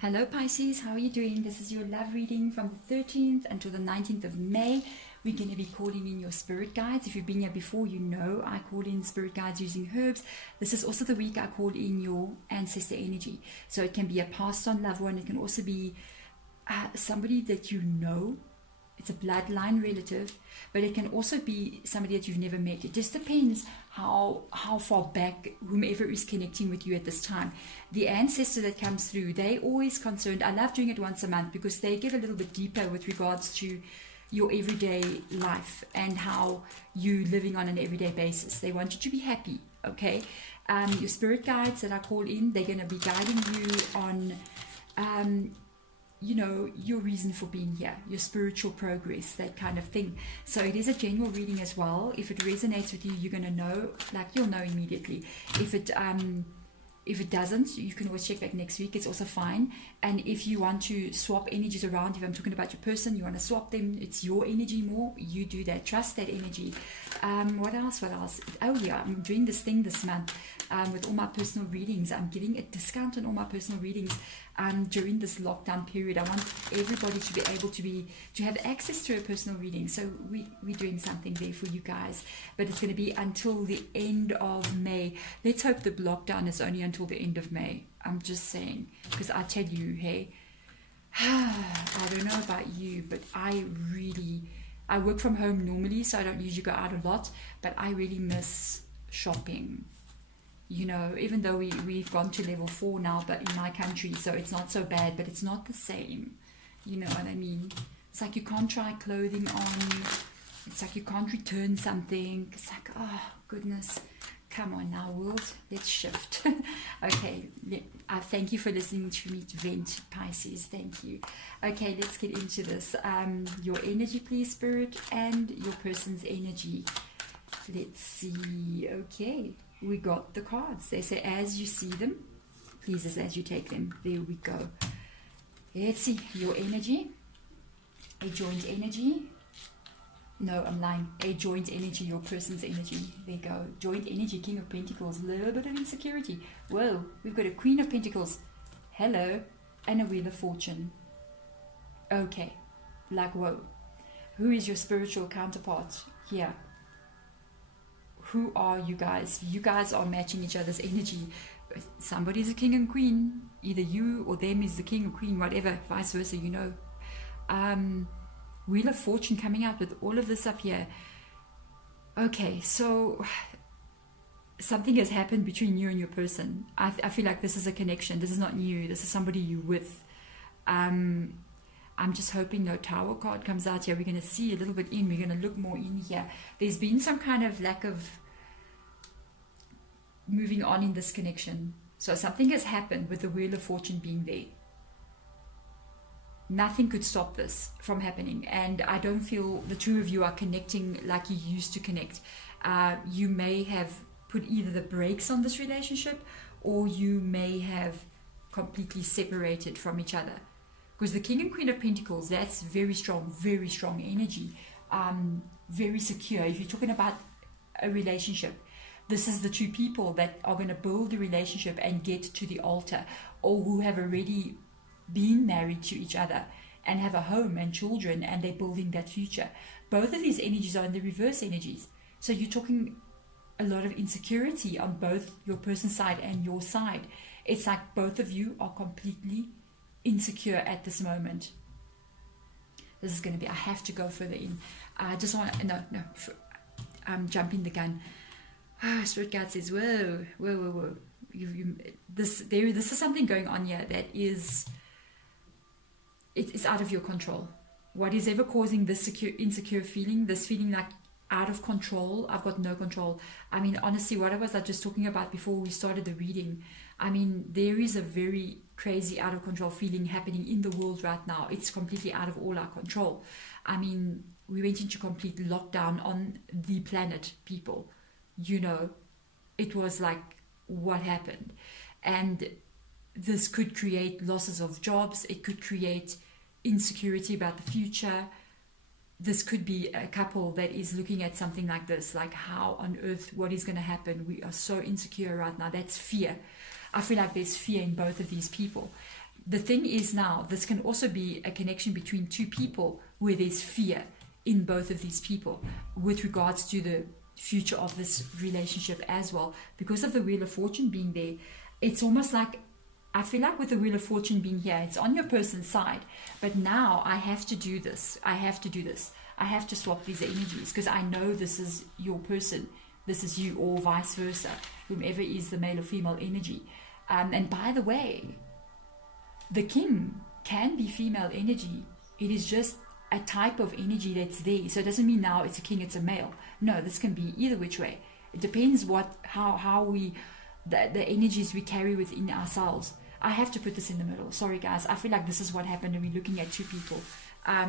Hello Pisces, how are you doing? This is your love reading from the 13th until the 19th of May. We're going to be calling in your spirit guides. If you've been here before, you know I call in spirit guides using herbs. This is also the week I call in your ancestor energy. So it can be a passed on loved one. It can also be somebody that you know. It's a bloodline relative, but it can also be somebody that you've never met. It just depends how far back whomever is connecting with you at this time. The ancestor that comes through, they always concerned. I love doing it once a month because they get a little bit deeper with regards to your everyday life and how you're living on an everyday basis. They want you to be happy, okay? Your spirit guides that I call in, they're going to be guiding you on you know, your reason for being here, your spiritual progress, that kind of thing. So it is a general reading as well. If it resonates with you, you're going to know, like you'll know immediately. If it doesn't, you can always check back next week. It's also fine. And if you want to swap energies around, if I'm talking about your person, you want to swap them, it's your energy more, you do that. Trust that energy. What else? Oh yeah, I'm doing this thing this month with all my personal readings. I'm giving a discount on all my personal readings during this lockdown period. I want everybody to be able to have access to a personal reading. So we're doing something there for you guys. But it's going to be until the end of May. Let's hope the lockdown is only until the end of May. I'm just saying, because I tell you, hey, I don't know about you, but I work from home normally, so I don't usually go out a lot, but I really miss shopping. You know, even though we've gone to level 4 now, but in my country, so it's not so bad, but it's not the same. You know what I mean? It's like you can't try clothing on. It's like you can't return something. It's like, oh, goodness. Come on now, world, let's shift. Okay, thank you for listening to me vent, Pisces. Thank you. Okay, let's get into this. Your energy, please, Spirit, and your person's energy. Let's see. Okay, we got the cards. They say, as you see them, please, as you take them. There we go. Let's see. Your energy, a joint energy. No, I'm lying. A joint energy, your person's energy. There you go. Joint energy, King of Pentacles. Little bit of insecurity. Whoa, we've got a Queen of Pentacles. Hello. And a Wheel of Fortune. Okay. Like, whoa. Who is your spiritual counterpart here? Who are you guys? You guys are matching each other's energy. Somebody's a king and queen. Either you or them is the king or queen, whatever. Vice versa, you know. Wheel of Fortune coming out with all of this up here. Okay, so something has happened between you and your person. I feel like this is a connection. This is not new. This is somebody you with. I'm just hoping no Tower card comes out here. We're going to see a little bit in. We're going to look more in here. There's been some kind of lack of moving on in this connection. So something has happened with the Wheel of Fortune being there. Nothing could stop this from happening, and I don't feel the two of you are connecting like you used to connect. You may have put either the brakes on this relationship, or you may have completely separated from each other. Because the King and Queen of Pentacles, that's very strong energy, very secure. If you're talking about a relationship, this is the two people that are going to build the relationship and get to the altar, or who have already being married to each other and have a home and children, and they're building that future. Both of these energies are in the reverse energies. So you're talking a lot of insecurity on both your person's side and your side. It's like both of you are completely insecure at this moment. This is going to be, I have to go further in. I just want to, no, I'm jumping the gun. Spirit guide says, whoa. This is something going on here that is, it's out of your control. What is ever causing this insecure feeling, this feeling like out of control, I've got no control. I mean, honestly, what was I just talking about before we started the reading? I mean, there is a very crazy out of control feeling happening in the world right now. It's completely out of all our control. I mean, we went into complete lockdown on the planet, people. You know, it was like, what happened? And this could create losses of jobs. It could create insecurity about the future. This could be a couple that is looking at something like this, like how on earth, what is going to happen? We are so insecure right now. That's fear. I feel like there's fear in both of these people. the thing is now, this can also be a connection between two people where there's fear in both of these people with regards to the future of this relationship as well. Because of the Wheel of Fortune being there, it's almost like, I feel like with the Wheel of Fortune being here, it's on your person's side. But now I have to do this. I have to do this. I have to swap these energies because I know this is your person. This is you, or vice versa, whomever is the male or female energy. And by the way, the king can be female energy. It is just a type of energy that's there. So it doesn't mean now it's a king, it's a male. No, this can be either which way. It depends how we, the energies we carry within ourselves. I have to put this in the middle. Sorry guys, I feel like this is what happened when we're looking at two people. I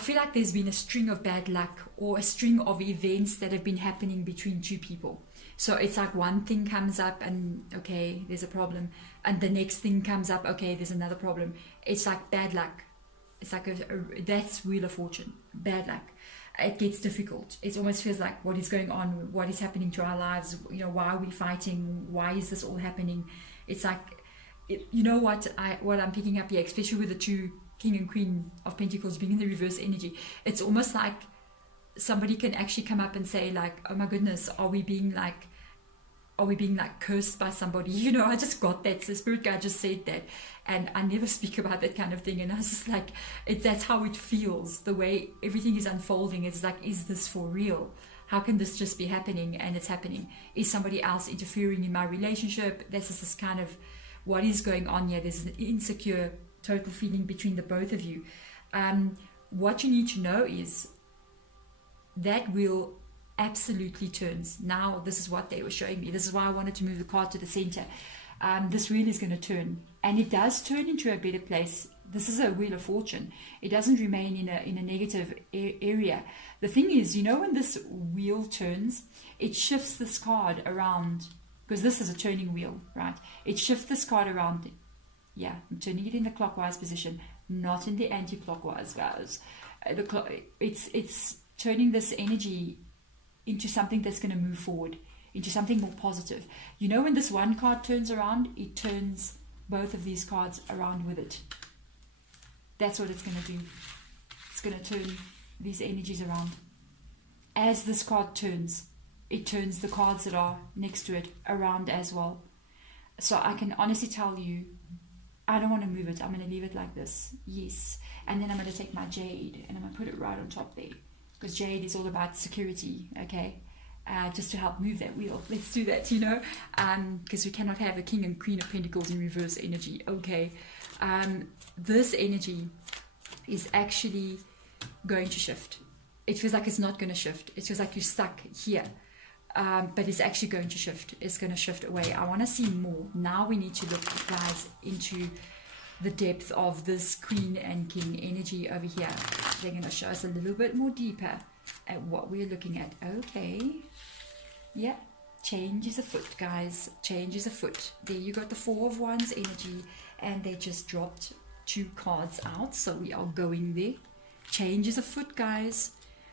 feel like there's been a string of bad luck or a string of events that have been happening between two people. So it's like one thing comes up and okay, there's a problem. And the next thing comes up, okay, there's another problem. It's like bad luck. It's like that's Wheel of Fortune, bad luck. It gets difficult. It almost feels like what is going on, what is happening to our lives, you know, why are we fighting? Why is this all happening? It's like, you know what I'm picking up here, especially with the two King and Queen of Pentacles being in the reverse energy. It's almost like somebody can actually come up and say like, oh my goodness, are we being like cursed by somebody? You know, I just got that. So Spirit Guide just said that. And I never speak about that kind of thing. And I was just like, that's how it feels. The way everything is unfolding. It's like, is this for real? How can this just be happening? And it's happening. Is somebody else interfering in my relationship? This is this kind of what is going on here. There's an insecure total feeling between the both of you. What you need to know is that wheel absolutely turns. Now this is what they were showing me. This is why I wanted to move the card to the center. This wheel is going to turn, and it does turn into a better place. This is a Wheel of Fortune. It doesn't remain in a negative area. The thing is, you know, when this wheel turns, it shifts this card around, because this is a turning wheel, right? It shifts this card around. Yeah, I'm turning it in the clockwise position, not in the anti-clockwise, guys. It's turning this energy into something that's going to move forward, into something more positive. You know, when this one card turns around, it turns both of these cards around with it. That's what it's going to do. It's going to turn these energies around. As this card turns, it turns the cards that are next to it around as well. So I can honestly tell you, I don't want to move it. I'm going to leave it like this. Yes. And then I'm going to take my jade and I'm going to put it right on top there. Because jade is all about security, okay? Just to help move that wheel. Let's do that, you know? Because we cannot have a King and Queen of Pentacles in reverse energy, okay? This energy is actually going to shift. It feels like it's not going to shift. It feels like you're stuck here. But it's actually going to shift. It's going to shift away. I want to see more. Now we need to look, guys, into the depth of this Queen and King energy over here. They're going to show us a little bit more deeper at what we're looking at. Okay. Yeah. Change is afoot, guys. Change is afoot. There you got the Four of Wands energy. And they just dropped two cards out. So we are going there. Change is afoot, guys.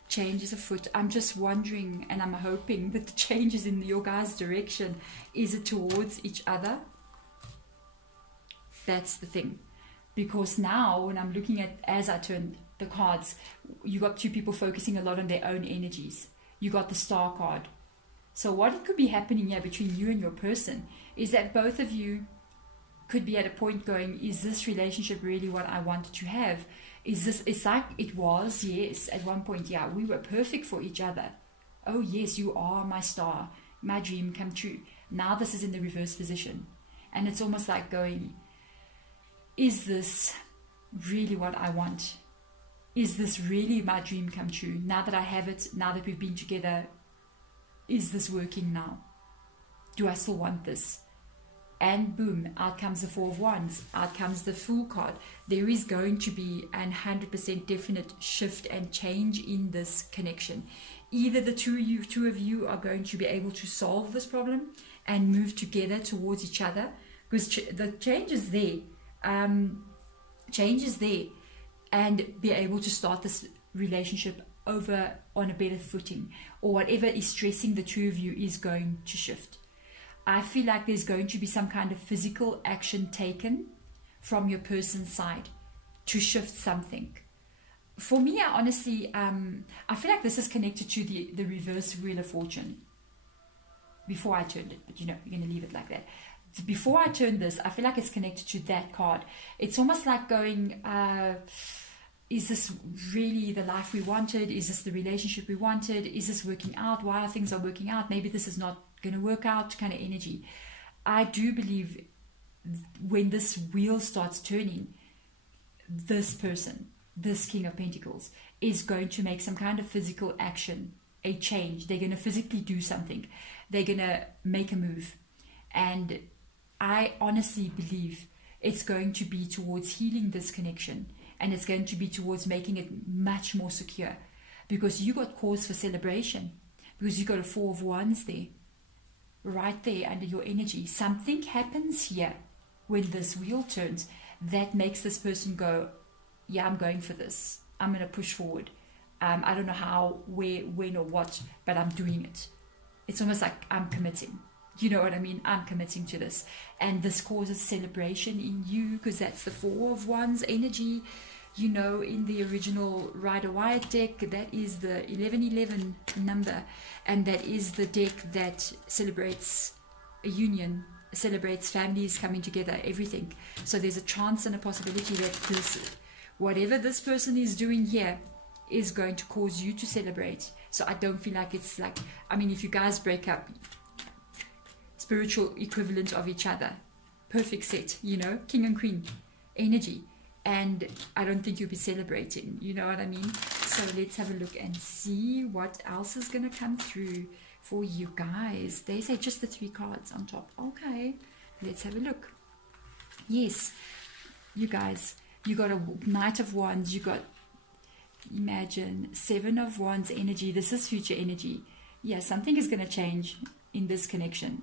Change is afoot. I'm just wondering, and I'm hoping that the change is in your guys' direction. Is it towards each other? That's the thing. Because now when I'm looking at, as I turn the cards, you got two people focusing a lot on their own energies. You got the Star card. So what could be happening here between you and your person is that both of you could be at a point going, is this relationship really what I wanted to have? Is this, it's like it was, yes, at one point, yeah, we were perfect for each other. Oh yes, you are my star, my dream come true. Now this is in the reverse position. And it's almost like going, is this really what I want? Is this really my dream come true? Now that I have it, now that we've been together, is this working now? Do I still want this? And boom, out comes the Four of Wands, out comes the Fool card. There is going to be a 100% definite shift and change in this connection. Either the two of you are going to be able to solve this problem and move together towards each other, because the change is there. Change is there, and be able to start this relationship over on a better footing, or whatever is stressing the two of you is going to shift. I feel like there's going to be some kind of physical action taken from your person's side to shift something. For me, I honestly, I feel like this is connected to the reverse Wheel of Fortune. Before I turned it, but you know, you're going to leave it like that. Before I turned this, I feel like it's connected to that card. It's almost like going, is this really the life we wanted? Is this the relationship we wanted? Is this working out? Why are things not working out? Maybe this is not going to work out, kind of energy. I do believe when this wheel starts turning, this person, this King of Pentacles, is going to make some kind of physical action, a change. They're going to physically do something. They're going to make a move. And I honestly believe it's going to be towards healing this connection. And it's going to be towards making it much more secure. Because you got cause for celebration. Because you got a Four of Wands there. Right there under your energy. Something happens here when this wheel turns that makes this person go, yeah, I'm going for this. I'm going to push forward. I don't know how, where, when or what, but I'm doing it. It's almost like I'm committing. You know what I mean? I'm committing to this. And this causes celebration in you because that's the Four of Wands energy. You know, in the original Rider-Waite deck, that is the 1111 number. And that is the deck that celebrates a union, celebrates families coming together, everything. So there's a chance and a possibility that this, whatever this person is doing here, is going to cause you to celebrate. So I don't feel like it's like, I mean, if you guys break up, spiritual equivalent of each other, perfect set, you know, king and queen energy. And I don't think you'll be celebrating, you know what I mean? So let's have a look and see what else is going to come through for you guys. They say just the 3 cards on top. Okay, let's have a look. Yes, you guys, you got a Knight of Wands, you got, imagine, 7 of Wands energy. This is future energy. Yeah, something is going to change in this connection.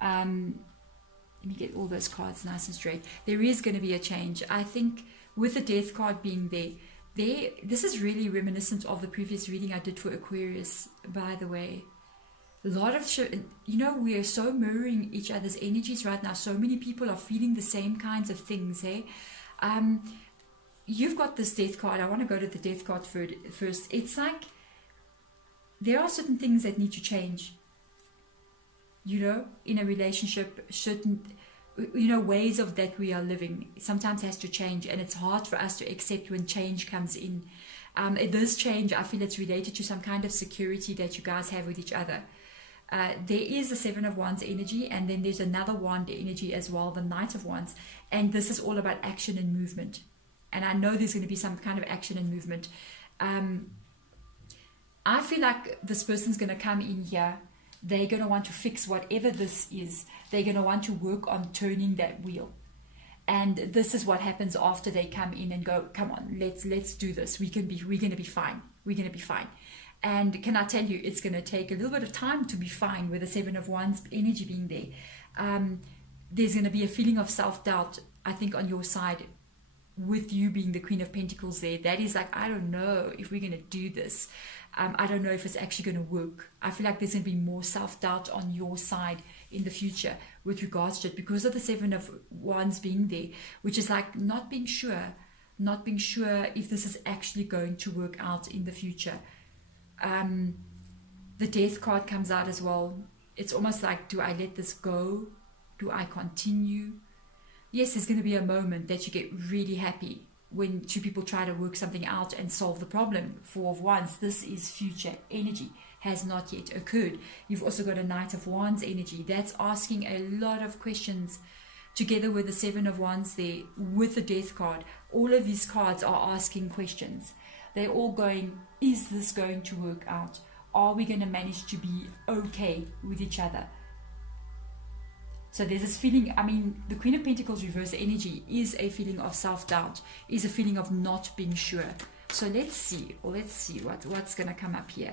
Let me get all those cards nice and straight. There is going to be a change. I think with the Death card being there, this is really reminiscent of the previous reading I did for Aquarius, by the way. A lot of, you know, we are so mirroring each other's energies right now. So many people are feeling the same kinds of things, eh? You've got this Death card. I want to go to the Death card first. It's like there are certain things that need to change. You know, in a relationship, certain, you know, ways of that we are living sometimes has to change, and it's hard for us to accept when change comes in. This change, I feel it's related to some kind of security that you guys have with each other. There is a 7 of Wands energy, and then there's another wand energy as well, the Knight of Wands, and this is all about action and movement. And I know there's going to be some kind of action and movement. I feel like this person's going to come in here. They're going to want to fix whatever this is. They're going to want to work on turning that wheel. And this is what happens after they come in and go, come on, let's do this. We're going to be fine. We're going to be fine. And can I tell you, it's going to take a little bit of time to be fine with the 7 of Wands energy being there. There's going to be a feeling of self-doubt, I think, on your side, with you being the Queen of Pentacles there. That is like, I don't know if we're going to do this. I don't know if it's actually going to work. I feel like there's going to be more self-doubt on your side in the future with regards to it because of the 7 of Wands being there, which is like not being sure if this is actually going to work out in the future. The Death card comes out as well. It's almost like, do I let this go? Do I continue? Yes, there's going to be a moment that you get really happy when 2 people try to work something out and solve the problem. 4 of Wands, this is future energy, has not yet occurred. You've also got a Knight of Wands energy. That's asking a lot of questions together with the 7 of Wands there, with the Death card. All of these cards are asking questions. They're all going, is this going to work out? Are we going to manage to be okay with each other? So there's this feeling, I mean, the Queen of Pentacles reverse energy is a feeling of self-doubt, is a feeling of not being sure. So let's see what's going to come up here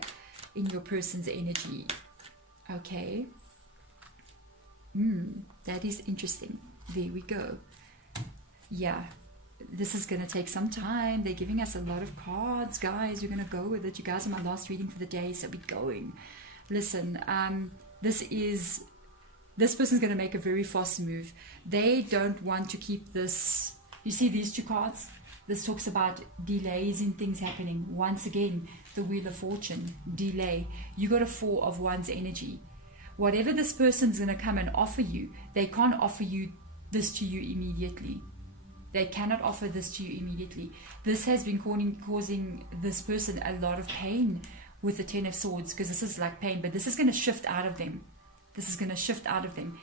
in your person's energy. Okay. That is interesting. There we go. Yeah, this is going to take some time. They're giving us a lot of cards, guys. We're going to go with it. You guys are my last reading for the day, so we're going. Listen, this is This person's going to make a very fast move. They don't want to keep this. You see these two cards? This talks about delays in things happening. Once again, the Wheel of Fortune, delay. You got a Four of Wands energy. Whatever this person's going to come and offer you, they can't offer you this to you immediately. They cannot offer this to you immediately. This has been causing this person a lot of pain with the Ten of Swords, because this is like pain, but this is going to shift out of them. This is going to shift out of them.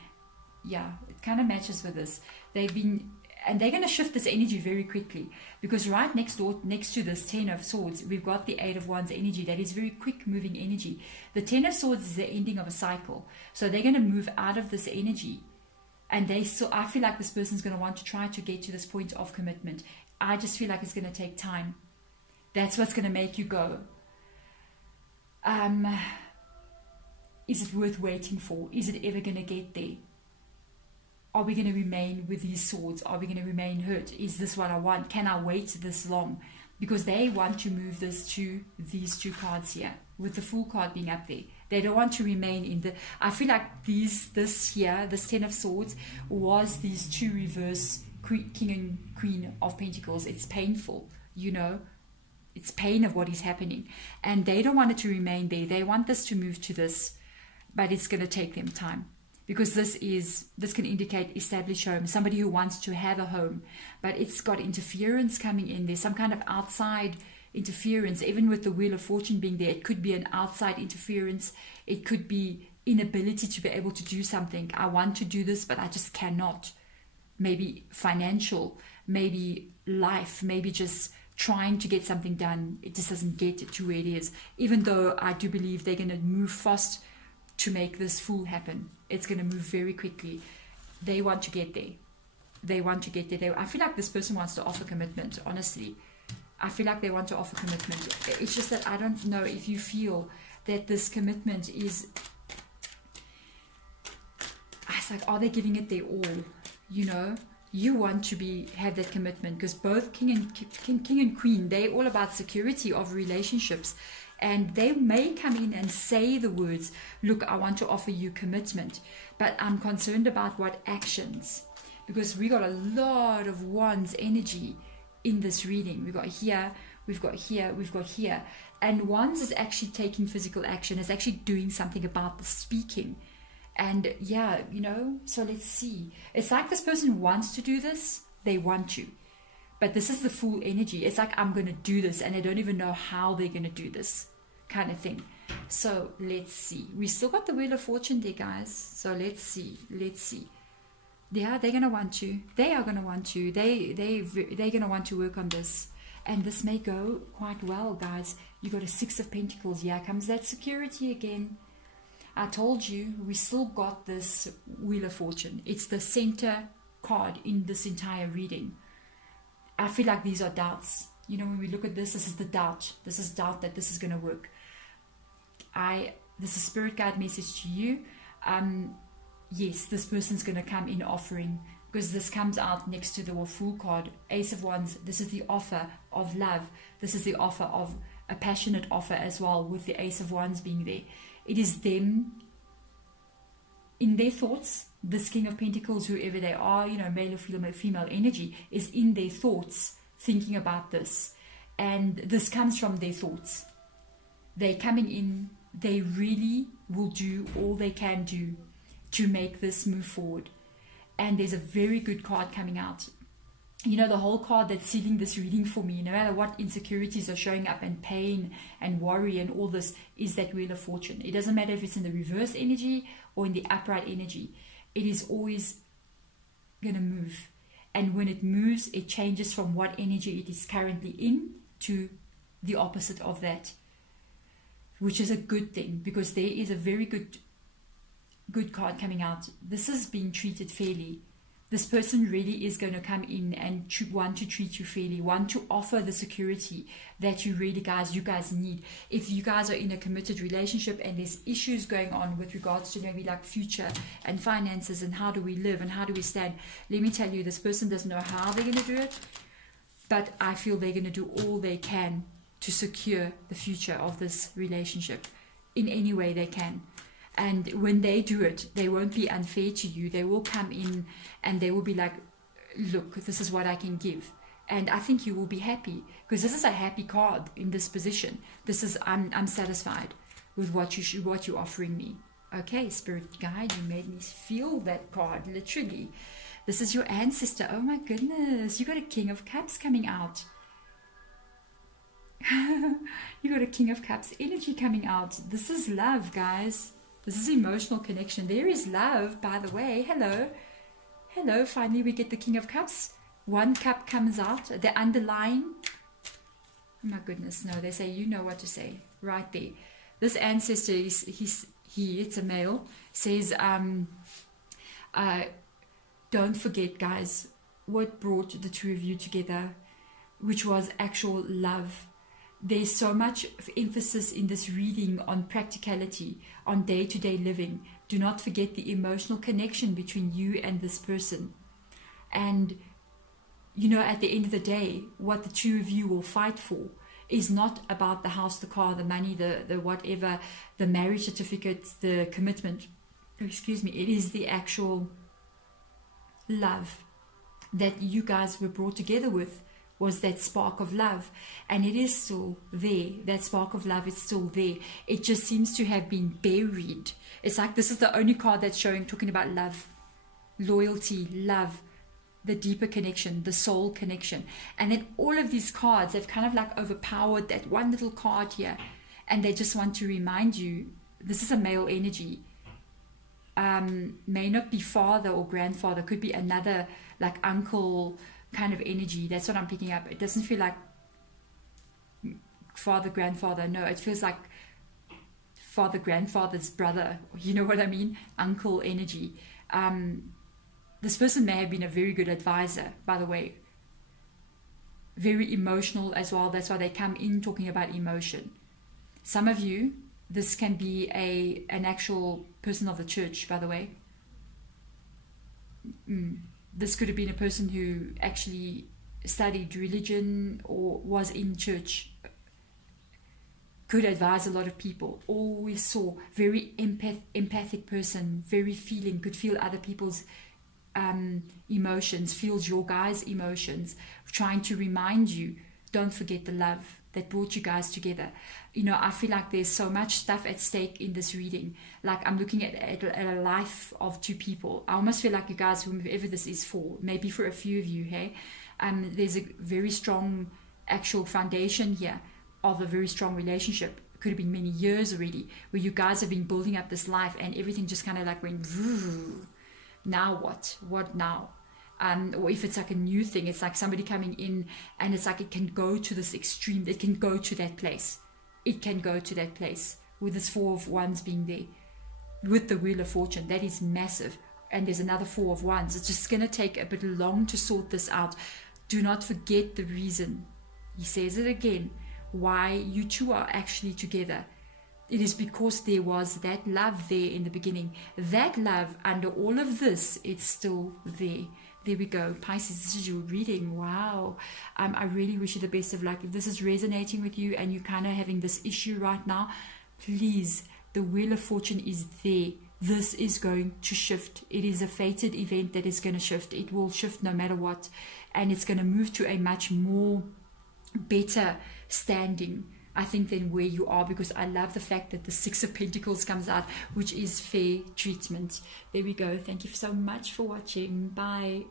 Yeah, it kind of matches with this. They're going to shift this energy very quickly, because right next to this Ten of Swords, we've got the Eight of Wands energy. That is very quick moving energy. The Ten of Swords is the ending of a cycle. So they're going to move out of this energy. And I feel like this person's going to want to try to get to this point of commitment. I just feel like it's going to take time. That's what's going to make you go. Is it worth waiting for? Is it ever going to get there? Are we going to remain with these swords? Are we going to remain hurt? Is this what I want? Can I wait this long? Because they want to move this to these two cards here, with the Fool card being up there. They don't want to remain in the... I feel like this Ten of Swords, was these two reverse King and Queen of Pentacles. It's painful, you know. It's pain of what is happening. And they don't want it to remain there. They want this to move to this, but it's going to take them time. Because this can indicate established home, somebody who wants to have a home, but it's got interference coming in. There's some kind of outside interference, even with the Wheel of Fortune being there. It could be an outside interference. It could be inability to be able to do something. I want to do this, but I just cannot. Maybe financial, maybe life, maybe just trying to get something done. It just doesn't get to where it is. Even though I do believe they're going to move fast to make this Fool happen. It's going to move very quickly. They want to get there. They want to get there. I feel like this person wants to offer commitment, honestly. I feel like they want to offer commitment. It's just that I don't know if you feel that this commitment is... It's like, are they giving it their all? You know? You want to have that commitment, because both King and Queen, they're all about security of relationships. And they may come in and say the words, look, I want to offer you commitment, but I'm concerned about what actions, because we got a lot of Wands energy in this reading. We've got here, we've got here, we've got here. And Wands is actually taking physical action, is actually doing something about the speaking. And yeah, you know, so let's see. It's like this person wants to do this, they want to. But this is the Fool energy. It's like, I'm going to do this, and they don't even know how they're going to do this kind of thing. So let's see. We still got the Wheel of Fortune there, guys. So let's see. Let's see. Yeah, they're going to want to. They are going to want to. They're going to want to work on this. And this may go quite well, guys. You got a Six of Pentacles. Here comes that security again. I told you, we still got this Wheel of Fortune. It's the center card in this entire reading. I feel like these are doubts. You know, when we look at this, this is the doubt. This is doubt that this is going to work. This is Spirit Guide message to you. Yes, this person's going to come in offering, because this comes out next to the Fool card. Ace of Wands, this is the offer of love. This is the offer of a passionate offer as well, with the Ace of Wands being there. It is them in their thoughts. This King of Pentacles, whoever they are, you know, male or female energy, is in their thoughts thinking about this. And this comes from their thoughts. They're coming in. They really will do all they can do to make this move forward. And there's a very good card coming out. You know, the whole card that's sealing this reading for me, no matter what insecurities are showing up, and pain and worry and all this, is that Wheel of Fortune. It doesn't matter if it's in the reverse energy or in the upright energy. It is always going to move. And when it moves, it changes from what energy it is currently in to the opposite of that, which is a good thing, because there is a very good card coming out. This is being treated fairly. This person really is going to come in and want to treat you fairly, want to offer the security that you guys need. If you guys are in a committed relationship and there's issues going on with regards to maybe like future and finances and how do we live and how do we stand, let me tell you, this person doesn't know how they're going to do it, but I feel they're going to do all they can to secure the future of this relationship in any way they can. And when they do it, they won't be unfair to you. They will come in and they will be like, look, this is what I can give. And I think you will be happy, because this is a happy card in this position. This is, I'm satisfied with what you're offering me. Okay, Spirit Guide, you made me feel that card, literally. This is your ancestor. Oh my goodness, you got a King of Cups coming out. You got a King of Cups energy coming out. This is love, guys. This is emotional connection. There is love, by the way. Hello. Hello, finally we get the King of Cups. One cup comes out, the underlying. Oh my goodness, no, they say, you know what to say, right there. This ancestor, it's a male, says, don't forget, guys, what brought the two of you together, which was actual love. There's so much emphasis in this reading on practicality, on day-to-day living. Do not forget the emotional connection between you and this person. And, you know, at the end of the day, what the two of you will fight for is not about the house, the car, the money, the whatever, the marriage certificate, the commitment. Excuse me. It is the actual love that you guys were brought together with, was that spark of love. And it is still there. That spark of love is still there. It just seems to have been buried. It's like this is the only card that's talking about love, loyalty, love, the deeper connection, the soul connection. And then all of these cards have kind of like overpowered that one little card here. And they just want to remind you, this is a male energy. May not be father or grandfather, could be another like uncle kind of energy. That's what I'm picking up. It doesn't feel like father, grandfather. No, it feels like father, grandfather's brother. You know what I mean? Uncle energy. This person may have been a very good advisor, by the way. Very emotional as well. That's why they come in talking about emotion. Some of you, this can be an actual person of the church, by the way. This could have been a person who actually studied religion or was in church. Could advise a lot of people. Always saw very empathic person, very feeling, could feel other people's emotions, feels your guys' emotions, trying to remind you, don't forget the love that brought you guys together. You know, I feel like there's so much stuff at stake in this reading. Like I'm looking at a life of two people. I almost feel like you guys, whoever this is for, maybe for a few of you, hey, there's a very strong actual foundation here of a very strong relationship. It could have been many years already, where you guys have been building up this life and everything just kind of like went, now what? What now? Or if it's like a new thing, it's like somebody coming in and it's like it can go to this extreme, it can go to that place. It can go to that place with this Four of Wands being there. With the Wheel of Fortune, that is massive. And there's another Four of Wands. It's just going to take a bit long to sort this out. Do not forget the reason. He says it again. Why you two are actually together. It is because there was that love there in the beginning. That love, under all of this, it's still there. There we go. Pisces, this is your reading. Wow. I really wish you the best of luck. If this is resonating with you and you're kind of having this issue right now, please, the Wheel of Fortune is there. This is going to shift. It is a fated event that is going to shift. It will shift no matter what. And it's going to move to a much more better standing, I think, than where you are, because I love the fact that the Six of Pentacles comes out, which is fair treatment. There we go. Thank you so much for watching. Bye.